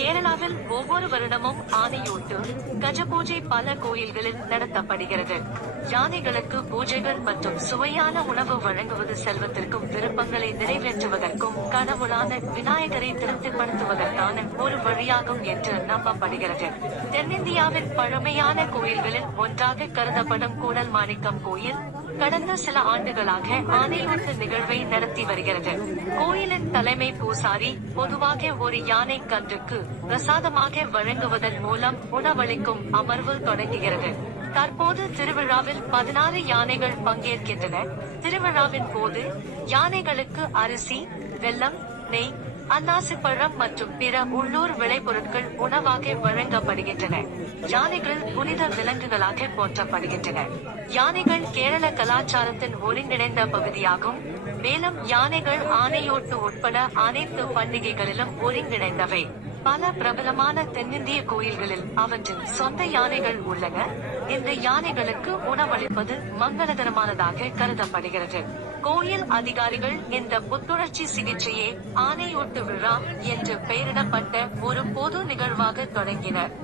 கேரளாவில் ஒவ்வொரு வருடமும் ஆனையூட்டு கஜ பூஜை பல கோயில்களில் நடத்தப்படுகிறது. யானைகளுக்கு பூஜைகள் மற்றும் சுவையான உணவு வழங்குவது செல்வத்திற்கும் விருப்பங்களை நிறைவேற்றுவதற்கும் கடவுளான விநாயகரை திருப்திப்படுத்துவதற்கான ஒரு வழியாகும் என்று நம்பப்படுகிறது. தென்னிந்தியாவின் பழமையான கோயில்களில் ஒன்றாக கருதப்படும் கூடல் மாணிக்கம் கோயில் கடந்த சில ஆண்டுகளாக ஆனையூட்டு நிகழ்வை நடத்தி வருகிறது. கோயிலின் தலைமை பூசாரி பொதுவாக ஒரு யானை கன்றுக்கு பிரசாதமாக வழங்குவதன் மூலம் உணவளிக்கும் அமர்வு தொடங்குகிறது. தற்போது திருவிழாவில் 16 யானைகள் பங்கேற்கின்றன. திருவிழாவின் போது யானைகளுக்கு அரிசி, வெல்லம், நெய், அன்னாசிப்பழம் மற்றும் பிற உள்ளூர் விளைபொருட்கள் உணவாக வழங்கப்படுகின்றன. யானைகள் புனித விலங்குகளாக போற்றப்படுகின்றன. யானைகள் கேரள கலாச்சாரத்தின் ஒருங்கிணைந்த பகுதியாகும். மேலும் யானைகள் ஆனையூட்டு உட்பட அனைத்து பண்டிகைகளிலும் ஒருங்கிணைந்தவை. பல பிரபலமான தென்னிந்திய கோயில்களில் அவற்றின் சொந்த யானைகள் உள்ளன. இந்த யானைகளுக்கு உணவளிப்பது மங்களகரமானதாக கருதப்படுகிறது. கோயில் அதிகாரிகள் இந்த புத்துணர்ச்சி சிகிச்சையை ஆனையூட்டு விழா என்று பெயரிடப்பட்ட ஒரு பொது நிகழ்வாக தொடங்கினர்.